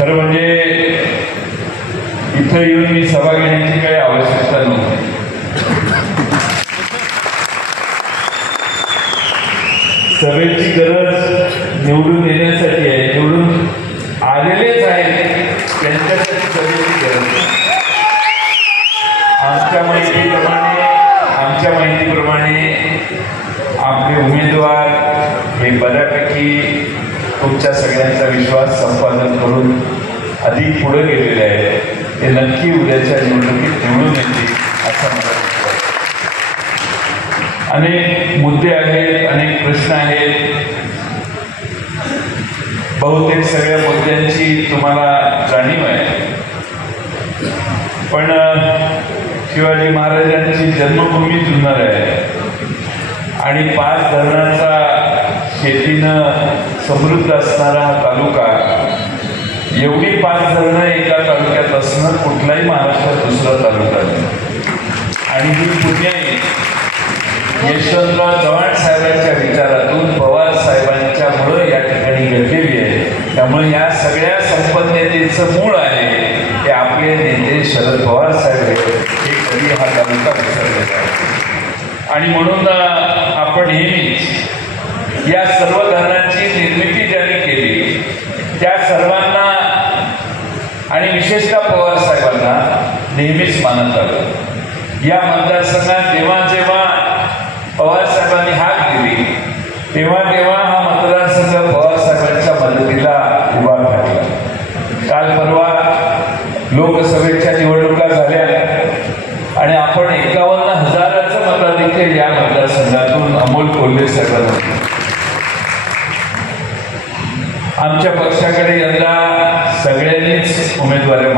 खरं म्हणजे इथं येऊन मी सभा घेण्याची काही आवश्यकता नव्हती. सभेची गरज निवडून येण्यास आहे निवडून आलेलेच आहेत त्यांच्यासाठी सभेची गरज आहे. आमच्या माहितीप्रमाणे आमच्या माहितीप्रमाणे आपले उमेदवार हे बऱ्यापैकी तुमच्या सगळ्यांचा विश्वास संपादन करून अधिक पुढे गेलेले आहेत ते नक्की उद्याच्या निवडणुकीत निवडून येतील असा मला विश्वास अनेक मुद्दे आहेत अनेक प्रश्न आहेत. बहुतेक सगळ्या मुद्द्यांची तुम्हाला जाणीव आहे. पण शिवाजी महाराजांची जन्मभूमी जुन्नर आहे. आणि पाच धरणांचा शेतीनं समृद्ध असणारा हा तालुका एवढी पाच धरणं एका तालुक्यात असणं कुठलाही महाराष्ट्रात दुसरा तालुका आणि ही पुण्याई यशवंतराव चव्हाण साहेबांच्या विचारातून पवार साहेबांच्या मुळं या ठिकाणी घडलेली आहे. त्यामुळे या सगळ्या संपन्नतेचं मूळ आहे ते आपले नेते शरद पवार साहेब हे कधी हा तालुका विसरलेला आहे आणि म्हणून आपण नेहमीच या सर्व धरणांची निर्मिती ज्यांनी केली त्या सर्वांना आणि विशेषतः पवार साहेबांना नेहमीच मानत आलं या मतदारसंघात जेव्हा जेव्हा पवार साहेबांनी हाक दिली तेव्हा तेव्हा momento do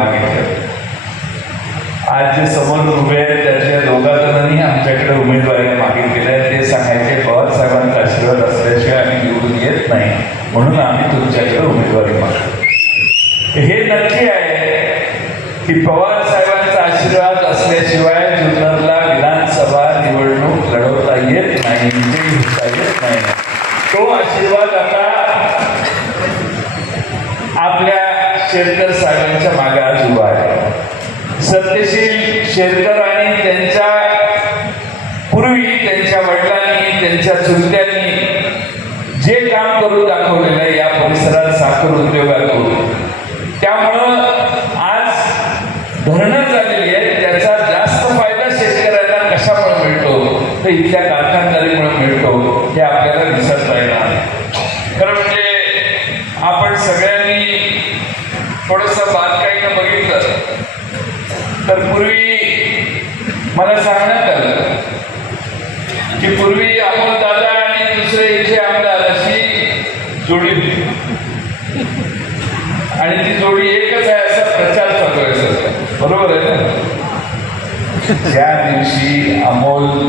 त्या तर इथल्या कारखानदारीमुळे मिळतो हे आपल्याला दिसत राहिला खरं म्हणजे आपण सगळ्यांनी थोडंसं बारकाईनं बघितलं तर पूर्वी मला सांगण्यात आलं की पूर्वी आपण दादा आणि दुसरे इथे आमदार अशी जोडी आणि ती जोडी एकच आहे असा प्रचार चालू आहे बरोबर आहे ना? ज्या दिवशी अमोल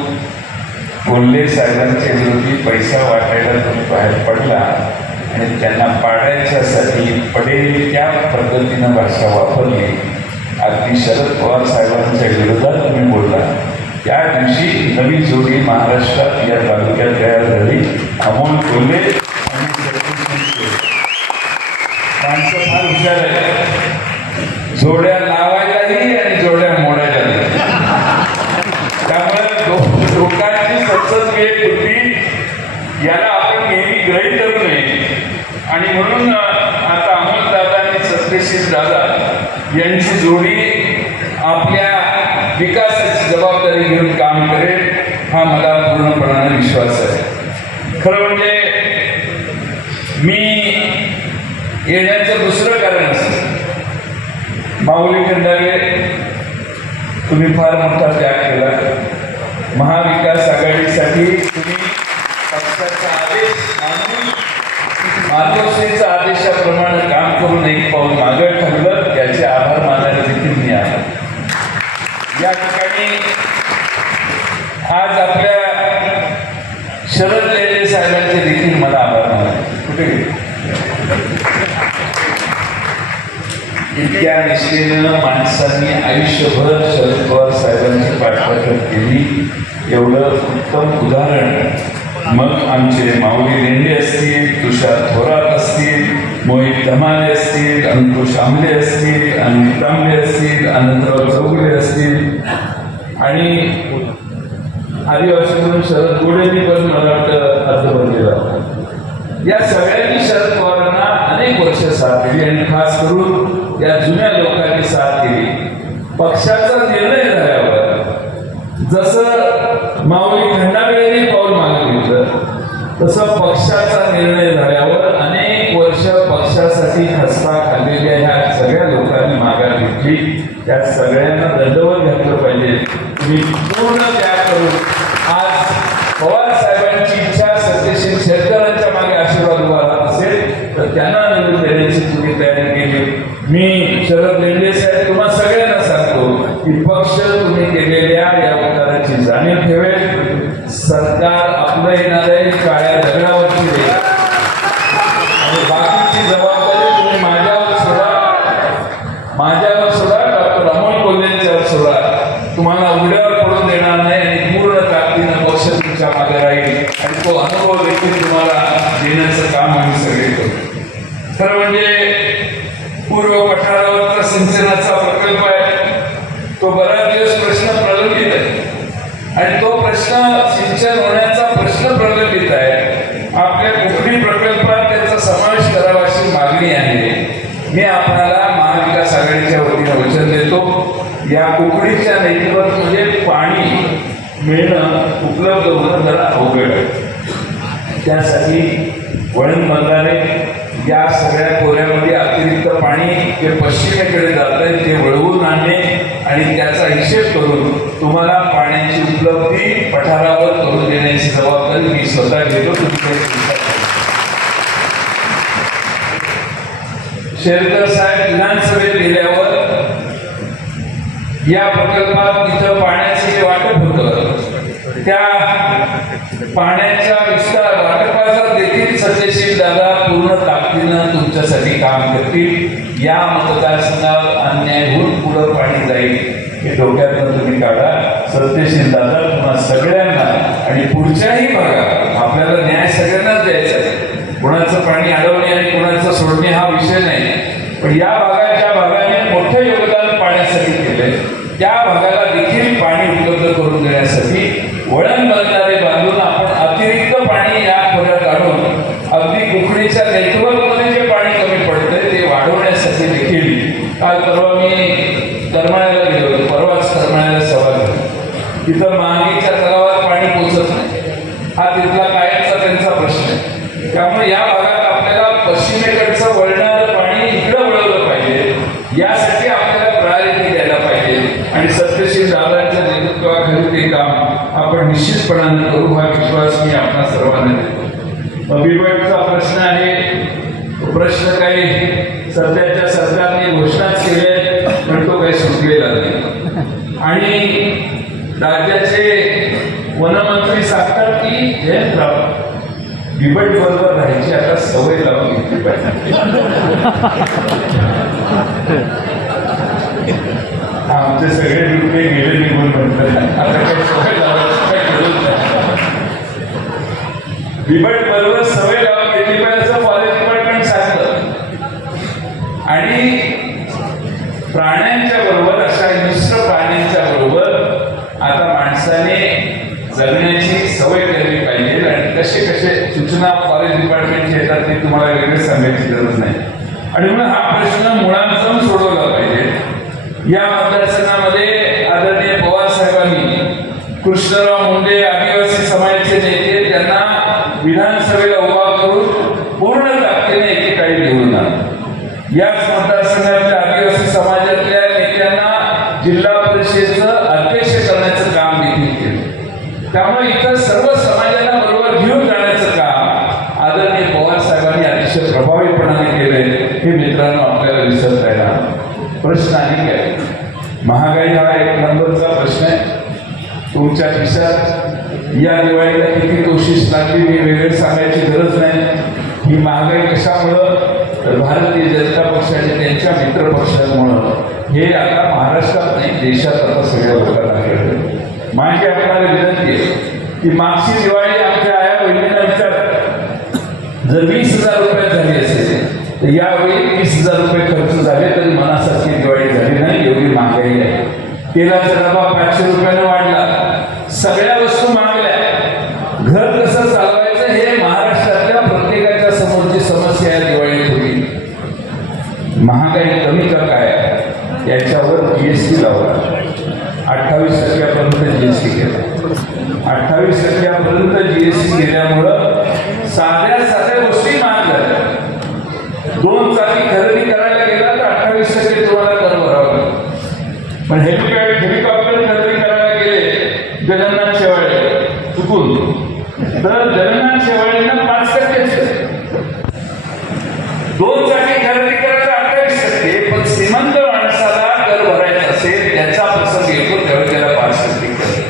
कोल्हे साहेबांच्या विरोधी पैसा वाटायला तुम्ही बाहेर पडला आणि त्यांना पाडायच्यासाठी पडेल त्या पद्धतीनं भाषा वापरली. अगदी शरद पवार साहेबांच्या विरोधात तुम्ही बोलला. त्या दिवशी नवी जोडी महाराष्ट्रात या तालुक्यात तयार झाली. अमोल कोल्हे आणि माणसं फार हुशार आहे जोड्या लावायलाही आणि जोड्या मोडायलाही त्यामुळे दो- लोकांची सतत वेग बुद्धी याला आपण नेहमी ग्रहित धरू नये आणि म्हणून अं, आता अमोल दादा आणि सत्यशील दादा यांची जोडी आपल्या विकासाची जबाबदारी घेऊन काम करेल हा मला पूर्णपणाने विश्वास आहे. खरं म्हणजे मी येण्याचं दुसरं कारण असं माऊली खंडारे तुम्ही फार मोठा त्याग केला. महाविकास आघाडीसाठी तुम्ही पक्षाचा आदेश मानून मातोश्रीच्या आदेशाप्रमाणे काम करून एक पाऊल मागं ठरलं याचे आभार मानायला देखील मी आहे या ठिकाणी आज आपल्या शरद लेले साहेबांचे देखील मला आभार मानले कुठे इतक्या निष्ठेनं माणसांनी आयुष्यभर शरद पवार साहेबांची पाठराखण केली. एवढं उत्तम उदाहरण. मग आमचे माऊली लेंडे असतील तुषार थोरात असतील मोहित धमाले असतील अंकुश आंबले असतील अनिल तांबे असतील अनंतराव चौगुले असतील आणि आदिवासी म्हणून शरद गोडेंनी पण मला वाटतं अर्थ बनलेला या सगळ्यांनी शरद पवारांना अनेक वर्ष साथ दिली आणि खास करून या जुन्या लोकांनी साथ दिली. पक्षाचा निर्णय झाल्यावर जसं माऊली खंडावेळी पाऊल मागे घेतलं तसं पक्षाचा निर्णय झाल्यावर अनेक वर्ष पक्षासाठी खस्ता खाल्लेल्या ह्या सगळ्या लोकांनी माघार घेतली. त्या सगळ्यांना दंडवत घातलं पाहिजे. तुम्ही पूर्ण त्याग करून आज पवार साहेबांची इच्छा सत्यशील शेतकऱ्यांच्या मागे आशीर्वाद उभा असेल तर त्यांना निवडून देण्याची तुम्ही तयारी केली. मी शरद लेंडे साहेब तुम्हा सगळ्यांना सांगतो की पक्ष तुम्ही केलेल्या या उपकाराची जाणीव ठेवेल. सरकार आपलं येणार आहे काळ्या दगडावरती देईल आणि बाकीची जबाबदारी तुम्ही माझ्यावर सोडा माझ्यावर सोडा डॉक्टर अमोल कोल्हेंच्यावर सोडा तुम्हाला उड्यावर पडून देणार नाही आणि पूर्ण ताकदीनं पक्ष तुमच्या मागे राहील आणि तो अनुभव देखील तुम्हाला देण्याचं काम आम्ही सगळे करू खरं म्हणजे पूर्व पठारावरचा सिंचनाचा प्रकल्प आहे तो बराच दिवस प्रश्न प्रलंबित आहे आणि तो प्रश्न सिंचन होण्याचा प्रश्न प्रलंबित आहे आपल्या कोकणी प्रकल्पात त्याचा समावेश करावा अशी मागणी आहे. मी आपल्याला महाविकास आघाडीच्या वतीनं वचन देतो. या कोकणीच्या म्हणजे पाणी मिळणं उपलब्ध होणं जरा अवघड आहे. त्यासाठी वळण बंधारे या सगळ्या खोऱ्यामध्ये अतिरिक्त पाणी जे पश्चिमेकडे जात आहे ते वळवून आणणे आणि त्याचा हिशेब करून तुम्हाला पाण्याची उपलब्धी पठारावर करून देण्याची जबाबदारी मी स्वतः घेतो. तुमच्या काही चिंता करू नका. शेरकर साहेब विधानसभेत गेल्यावर या प्रकल्पात इथं पाण्याचे वाटप होतं. त्या पाण्याच्या विस्तार वाटपाचा देखील सत्यशील दादा पूर्ण ताकदीनं तुमच्यासाठी काम करतील. या मतदारसंघात अन्यायभूत पुढं पाणी जाईल हे डोक्यातनं तुम्ही काढा. सत्यशील दादा तुम्हाला सगळ्यांना आणि पुढच्याही भागात आपल्याला न्याय सगळ्यांनाच द्यायचा आहे. कुणाचं पाणी अडवणे आणि कुणाचं सोडणे हा विषय नाही. पण या भागात भागाने मोठं योगदान पाण्यासाठी केलंय त्या भागाला देखील पाणी उपलब्ध करून देण्यासाठी वळण बंधारे बांधून आपण अतिरिक्त पाणी या खोऱ्यात काढून अगदी कुकडीच्या नेटवर्कमध्ये जे पाणी कमी पडतंय ते वाढवण्यासाठी देखील काल परवा मी करमाळ्याला गेलो होतो परवाच करमाळ्याला सभा झाली तिथं मागीच्या तलावात पाणी पोचत नाही हा तिथला कायमचा त्यांचा प्रश्न आहे त्यामुळे या भागात आपल्याला पश्चिमेकडचं वळणारं पाणी इकडं वळवलं पाहिजे यासाठी आपल्याला प्रायोरिटी द्यायला पाहिजे आणि सत्यशील दादांच्या नेतृत्वाखाली ते काम आपण निश्चितपणाने करू हा विश्वास मी आपल्या सर्वांना देतो अभिभावकचा प्रश्न आहे तो प्रश्न काही सध्याच्या सरकारने घोषणाच केली आहे पण तो काही सुटलेला नाही आणि राज्याचे वनमंत्री सांगतात की जयंतराव बिबट बरोबर राहायची आता सवय लावून घेतली पाहिजे. आमचे सगळे रुपये गेले निघून म्हणतात आता काही सवय लावायची काही गरज नाही. बिबट बरोबर सवय लावून घेतली पाहिजे असं फॉरेस्ट डिपार्टमेंट सांगतं. आणि प्राण्यांच्या बरोबर अशा मिश्र प्राण्यांच्या बरोबर आता माणसाने जगण्याची कसे कसे सूचना कॉलेज डिपार्टमेंटचे येतात ते तुम्हाला वेगळे सांगायची गरज नाही. आणि म्हणून हा प्रश्न मुळांतून सोडवला पाहिजे. या मतदारसंघामध्ये आदरणीय पवार साहेबांनी कृष्णराव मुंडे आदिवासी समाजाचे नेते त्यांना विधानसभेला उभा करून पूर्ण ताकदीने एकेकाळी निवडून आणलं. याच मतदारसंघातल्या आदिवासी समाजातल्या नेत्यांना जिल्हा परिषदेचं अध्यक्ष करण्याचं काम देखील केलं त्यामुळे इतर सर्व समाजाला बरोबर घेऊन जाण्याचं काम आदरणीय पवार साहेबांनी अतिशय प्रभावीपणाने केलंय हे मित्रांनो आपल्याला विसरता राहिला प्रश्न आणि काय? महागाई हा एक नंबरचा प्रश्न आहे. तुमच्या खिशात या दिवाळीला किती कोशिश लागली मी वेगळे सांगायची गरज नाही. ही महागाई कशामुळं? तर भारतीय जनता पक्षाने त्यांच्या मित्र पक्षांमुळं हे आता महाराष्ट्रात नाही देशात आता सगळ्या लोकांना कळलं माझी आपल्याला विनंती आहे. की मागची दिवाळी आमच्या आया बहिणींना विचार. जर वीस हजार रुपयात झाली असेल तर यावेळी वीस हजार रुपये खर्च झाले तरी मनासारखी दिवाळी झाली नाही एवढी महागाई आहे. तेलाचा डबा पाचशे रुपयाने वाढला. सगळ्या वस्तू महागल्या घर कसं चालवायचं हे महाराष्ट्रातल्या प्रत्येकाच्या समोरची समस्या आहे दिवाळी पूर्वी महागाई कमी का काय याच्यावर जीएसटी लावला अठ्ठावीस टक्क्यापर्यंत जीएसटी केला अठ्ठावीस टक्क्यापर्यंत जीएसटी गेल्यामुळं साध्या साध्या गोष्टी महाग झाल्या दोन चाकी खरेदी करायला गेला तर अठ्ठावीस टक्के तुम्हाला कर भरावा लागेल. पण हेलिपॅड हेलिकॉप्टर खरेदी करायला गेले जगन्नाथ शेवाळे चुकून तर जगन्नाथ शेवाळेंना पाच टक्के दोन चाकी खरेदी करायला अठ्ठावीस टक्के पण श्रीमंत माणसाला कर भरायचा असेल त्याचा प्रसंग येतो त्यावेळी त्याला पाच टक्के कर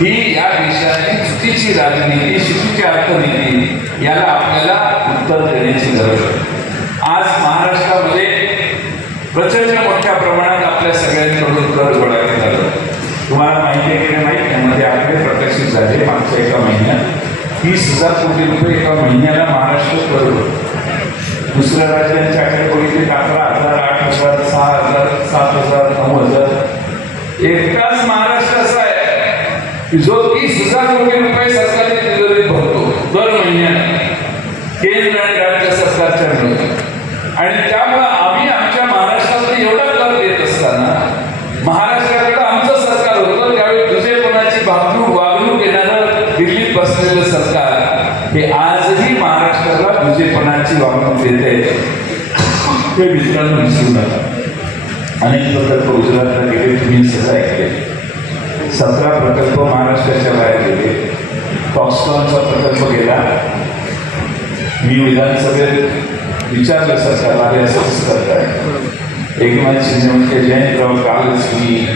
ही या देशाची चुकीची राजनीती चुकीची अर्थनीती याला आपल्याला उत्तर देण्याची गरज आहे. आज महाराष्ट्रामध्ये प्रचंड मोठ्या प्रमाणात आपल्या सगळ्यांकडून कर गोळा केला तुम्हाला माहिती आहे की नाही त्यामध्ये नाही आकडे प्रकाशित झाले मागच्या एका महिन्यात. तीस हजार कोटी रुपये एका महिन्याला महाराष्ट्र कर दुसऱ्या राज्यांच्या आकडे बघितले अकरा हजार आठ हजार सहा हजार सात हजार नऊ हजार. एकाच महाराष्ट्र की जो तीस हजार कोटी रुपये सरकारने तिजोरीत भरतो. दर महिन्यात. केंद्र आणि राज्य सरकारच्या मिळून आणि त्यामुळं आम्ही आमच्या महाराष्ट्रात एवढा कर देत असताना महाराष्ट्राकडे आमचं सरकार होतं त्यावेळी दुसरेपणाची वागणूक वागणूक येणारं दिल्लीत बसलेलं सरकार हे आजही महाराष्ट्राला दुजेपणाची वागणूक देते ते मित्रांनो विसरू नका. अनेक प्रकल्प गुजरातला गेले तुम्ही सगळं ऐकले. सतरा प्रकल्प महाराष्ट्राच्या बाहेर गेले. फॉक्सकॉनचा प्रकल्प गेला. मी विधानसभेत विचारलं सरकारला हे असं कसं करताय? एकनाथ शिंदे म्हणजे जयंतराव कालच मी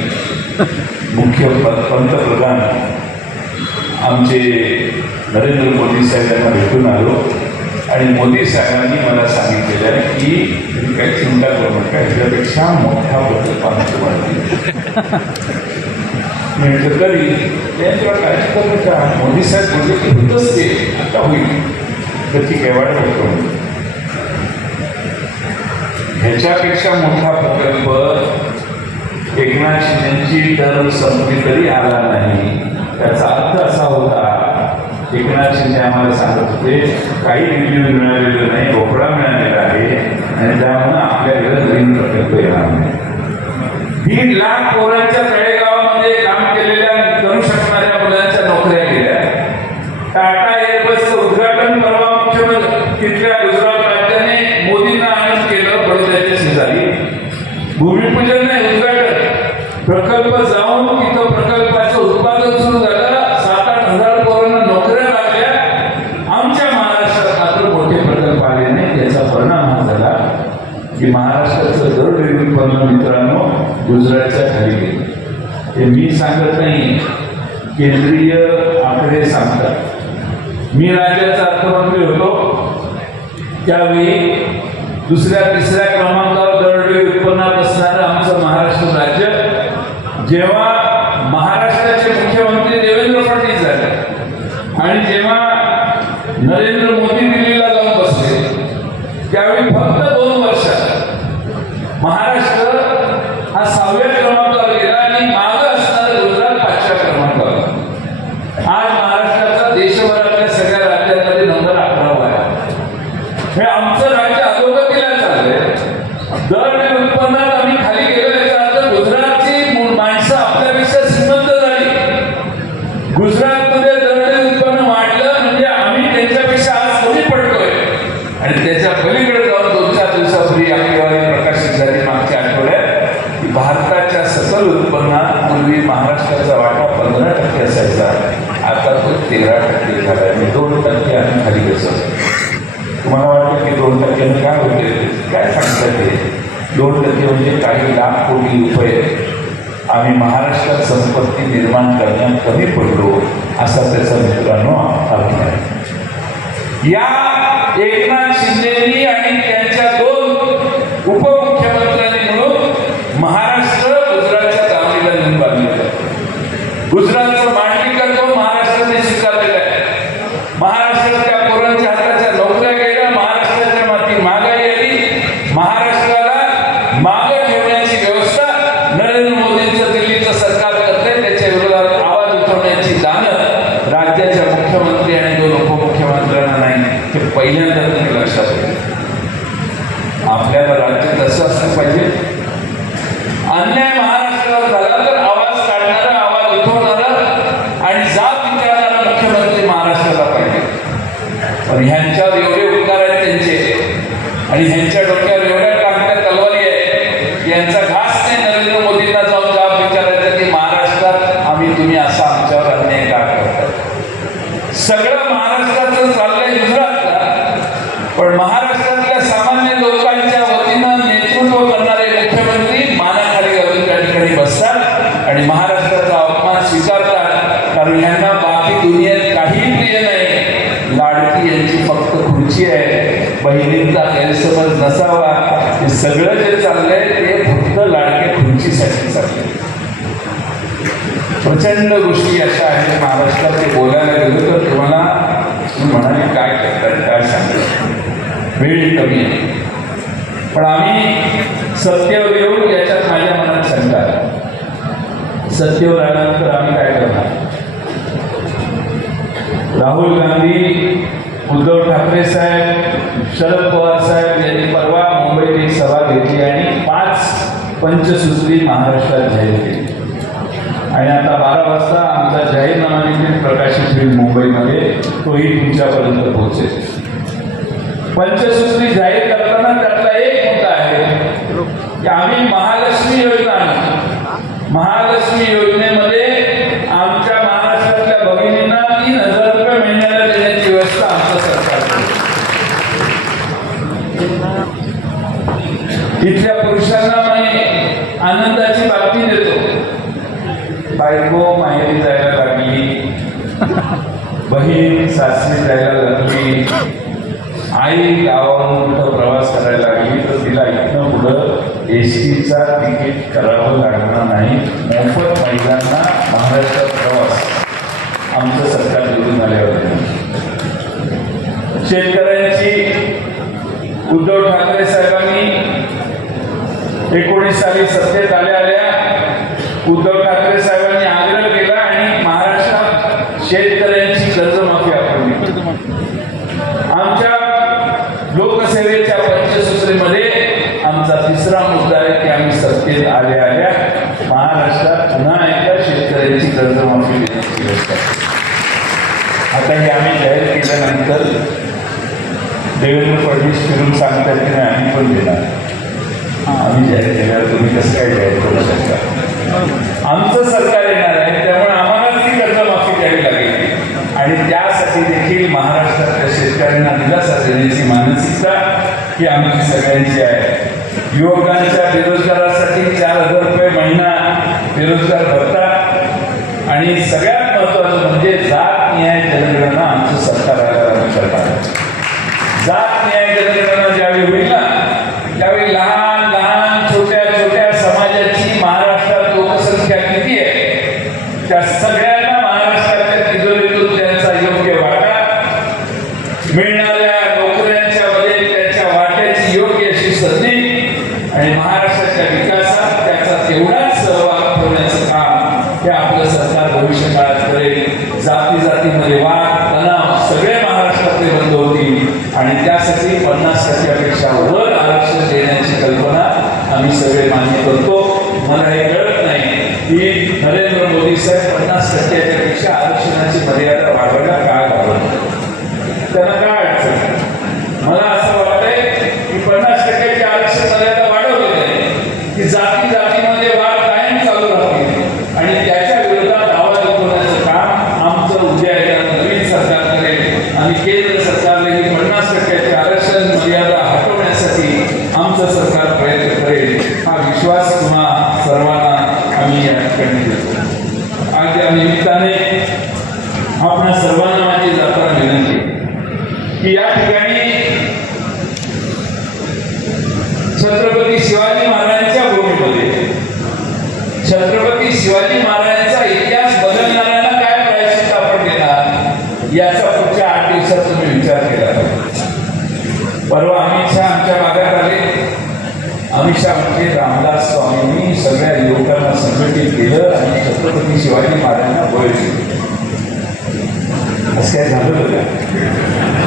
मुख्य प- पंतप्रधान आमचे नरेंद्र मोदी साहेबांना भेटून आलो आणि मोदी साहेबांनी मला सांगितलेलं आहे की तुम्ही काही चिंता करू नका याच्यापेक्षा मोठ्या प्रकल्पांना तुम्हाला मी तरी त्यांच्यावर मोदी साहेब म्हणजे की होतच ते आता होईल. तर ती आहे होतो. ह्याच्यापेक्षा मोठा प्रकल्प एकनाथ शिंदेची टर्म संपली तरी आला नाही. त्याचा अर्थ असा होता एकनाथ शिंदे आम्हाला सांगत होते काही रिव्ह्यू मिळालेलं नाही भोपळा मिळालेला आहे आणि त्यामुळं आपल्याकडे नवीन प्रकल्प येणार नाही. दीड लाख पोरांच्या तळेगाव काही लाख कोटी रुपये आम्ही महाराष्ट्रात संपत्ती निर्माण करण्यात कमी पडलो असा त्याचा मित्रांनो अर्थ आहे. या एकनाथ शिंदेनी आणि त्यांच्या दोन उप पहिल्यांदा हे सगळं जे चाललंय ते फक्त लाडके खुर्चीसाठी चाललंय. प्रचंड गोष्टी अशा आहेत महाराष्ट्रात ते बोलायला गेलो तर तुम्हाला म्हणाले काय करतात काय सांगतात वेळ कमी आहे. पण आम्ही सत्यवर येऊन याच्यात माझ्या मनात शंका सत्यवर आल्यानंतर आम्ही काय करणार? राहुल गांधी उद्धव ठाकरे साहेब शरद पवार साहेब यांनी परवा मुंबईत एक सभा घेतली आणि पाच पंचसूत्री महाराष्ट्रात जाहीर केली. आणि आता बारा वाजता आमचा जाहीरनामा देखील प्रकाशित होईल मुंबईमध्ये. तोही तुमच्यापर्यंत पोहोचेल. पंचसूत्री जाहीर करताना त्यातला एक मुद्दा आहे की आम्ही महालक्ष्मी योजना महालक्ष्मी योजनेमध्ये आमच्या महाराष्ट्रातल्या भगिनींना तीन हजार रुपये महिन्याला देण्याची व्यवस्था आमचं सरकार करेल. इथल्या पुरुषांना म्हणे आनंदाची बातमी देतो बायको माहेरी जायला लागली बहीण सासरी जायला लागली आई गावाहून प्रवास करायला लागली तर तिला इथनं पुढं एस टीचा तिकीट करावं लागणार नाही. मोफत महिलांना महाराष्ट्रात प्रवास. आमचं सरकार निवडून आल्यावर शेतकऱ्यांची उद्धव ठाकरे साहेबांनी एकोणीस साली सत्तेत आल्या आल्या उद्धव ठाकरे साहेबांनी आग्रह केला आणि महाराष्ट्रात शेतकऱ्यांची कर्जमाफी आपण केली. आमच्या लोकसेवेच्या पंचसूत्रीमध्ये आमचा तिसरा मुद्दा आहे की आम्ही सत्तेत आल्या आल्या महाराष्ट्रात पुन्हा एकदा शेतकऱ्यांची कर्जमाफी आता हे आम्ही जाहीर केल्यानंतर देवेंद्र फडणवीस फिरून सांगतात की नाही आम्ही पण देणार. आम्ही जाहीर केल्यावर तुम्ही कसं काय जाहीर करू शकता? आमचं सरकार येणार आहे त्यामुळे आम्हाला ती कर्जमाफी द्यावी लागेल. आणि त्यासाठी देखील महाराष्ट्रातल्या शेतकऱ्यांना दिलासा देण्याची मानसिकता ही आमची सगळ्यांची आहे. युवकांच्या बेरोजगारासाठी चार हजार रुपये महिना बेरोजगार भत्ता आणि सगळ्यात ज्यावेळी होईल ना त्यावेळी लहान लहान छोट्या छोट्या समाजाची महाराष्ट्रात लोकसंख्या किती आहे? त्या सगळ्यांना महाराष्ट्राच्या तिजोरीतून त्यांचा योग्य वाटा मिळणाऱ्या नोकऱ्यांच्या मध्ये त्यांच्या वाट्याची योग्य अशी संधी आणि महाराष्ट्राच्या विकास त्याचा तेवढाच सहभाग ठेवण्याचं काम हे आपलं सरकार भविष्य काळात करेल जाती जातीमध्ये वाद तणाव सगळे महाराष्ट्रातले बंद होतील आणि त्यासाठी पन्नास टक्क्यापेक्षा वर आरक्षण देण्याची कल्पना आम्ही सगळे मान्य करतो मला हे कळत नाही की नरेंद्र मोदी साहेब पन्नास टक्क्याच्या पेक्षा आरक्षणाची मर्यादा वाढवायला का घालवतात त्यांना काय अडचण आहे? मला असं वाटतंय की पन्नास टक्क्याची आरक्षण मर्यादा वाढवली नाही की जाती जातीमध्ये वाद कायम चालू राहतील आणि त्याच्या विरोधात आवाज उठवण्याचं काम आमचं उद्या येणारं नवीन सरकार करेल आणि केंद्र सरकारने ही पन्नास टक्क्याची आरक्षण मर्यादा हटवण्यासाठी आमचं सरकार प्रयत्न करेल हा विश्वास तुम्हा सर्वांना आम्ही या ठिकाणी देतो आज या निमित्ताने आपणा सर्वांना माझी जाताना विनंती आहे की या ठिकाणी छत्रपती शिवाजी महाराजांच्या भूमीमध्ये छत्रपती शिवाजी महाराजांचा इतिहास बदलणाऱ्यांना काय प्रायश्चित आपण देणार याचा पुढच्या आठ दिवसात तुम्ही विचार केला पाहिजे परवा अमित शहा आमच्या भागात आले अमित शहा म्हणजे रामदास स्वामींनी सगळ्या युवकांना संघटित केलं आणि छत्रपती शिवाजी महाराजांना बळ दिलं असं काय झालं का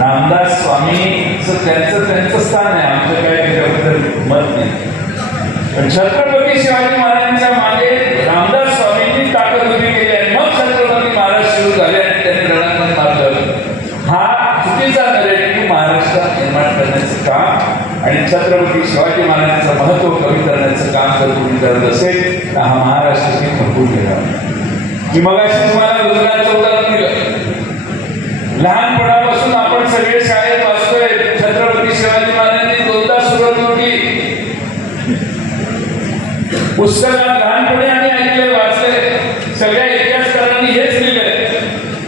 रामदास स्वामीचं त्यांचं त्यांचं स्थान आहे. आमचं काय त्याच्याबद्दल मत नाही. पण छत्रपती शिवाजी महाराजांच्या मागे रामदास स्वामींनी ताकद उभी केली आणि मग छत्रपती महाराज सुरू झाले आणि त्यांनी रणांगण मारलं. हा चुकीचा नरेटिव्ह महाराष्ट्रात निर्माण करण्याचं काम आणि छत्रपती शिवाजी महाराजांचं महत्त्व कमी करण्याचं काम जर तुम्ही करत असेल तर हा महाराष्ट्राची भरपूर घेणार मी मग तुम्हाला लहानपणापासून आपण सगळे शाळेत वाचतोय. छत्रपती शिवाजी महाराजांनी दोनदा सुरुवात होती पुस्तकात लहानपणी आम्ही ऐकले वाचले. सगळ्या इतिहासकारांनी हेच लिहिलंय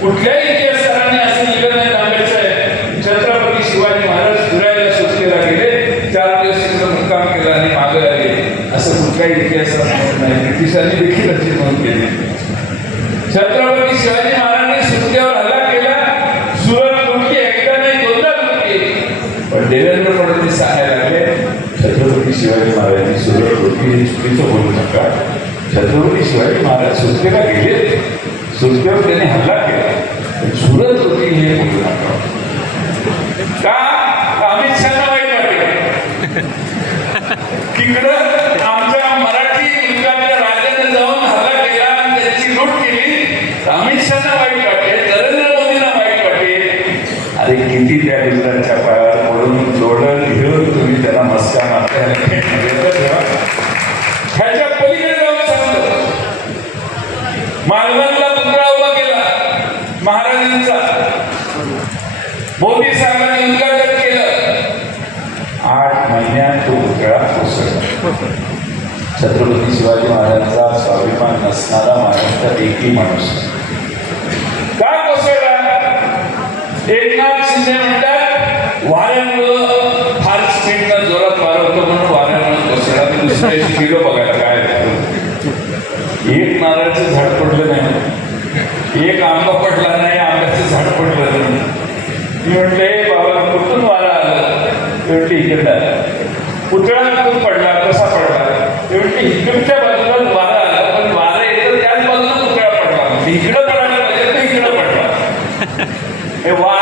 कुठल्याही इतिहासकारांनी असं लिहिलं नाही तांबेचं आहे छत्रपती शिवाजी महाराज फिरायला सुटकेला गेले चार दिवस तिथं मुक्काम केला आणि मागे आले असं कुठल्याही इतिहासात नाही ब्रिटिशांनी देखील असे छत्रपती शिवाजी महाराजांनी सुटकेवर हल्ला केला सुरत लुटली एकदा नाही दोनदा लुटली पण देवेंद्र फडणवीस सांगायला लागले छत्रपती शिवाजी महाराजांनी सुरत लुटली हे चुकीचं बोलू नका छत्रपती शिवाजी महाराज सुटकेला गेले सुटकेवर त्यांनी हल्ला केला पण सुरत लुटली हे बोलू नका का अमित शहाना वाईट वाटेल तिकडं आमच्या मराठी मुलगाच्या राजाने जाऊन हल्ला केला आणि त्यांची लूट केली. अमित शहाना वाईट वाटले नरेंद्र मोदींना वाईट वाटले. अरे किती त्या बिल्डरच्या पायावर पडून जोडल घेऊन तुम्ही त्याला मस्का मारता ह्याला खेळमध्ये तर ठेवा. ह्याच्या पलीकडे जाऊन सांगतो मालवणला पुतळा उभा केला महाराजांचा मोदी साहेबांनी उद्घाटन केलं आठ महिन्यात तो पुतळा छत्रपती शिवाजी महाराजांचा स्वाभिमान नसणारा महाराष्ट्रात एकही माणूस. नाही. का कोसळला एकनाथ शिंदे म्हणतात वाऱ्यामुळं फार स्पीडनं जोरात वारं होतं म्हणून वाऱ्यामुळे कोसळला मी दुसऱ्या दिवशी गेलो बघायला काय. एक नारळाचं झाड पडलं नाही. एक आंबा पडला नाही आंब्याचं झाड पडलं नाही. मी म्हटलं "ए बाबा कुठून वारा आलं? ते म्हटले इकडं. आलं." पुतळा कुठून पडला? इकडच्या बाजूला वारा आला पण वारा येतो त्याच बाजूला पुतळा पडला. इकडं पडायला पाहिजे तो इकडं पडला. हे वा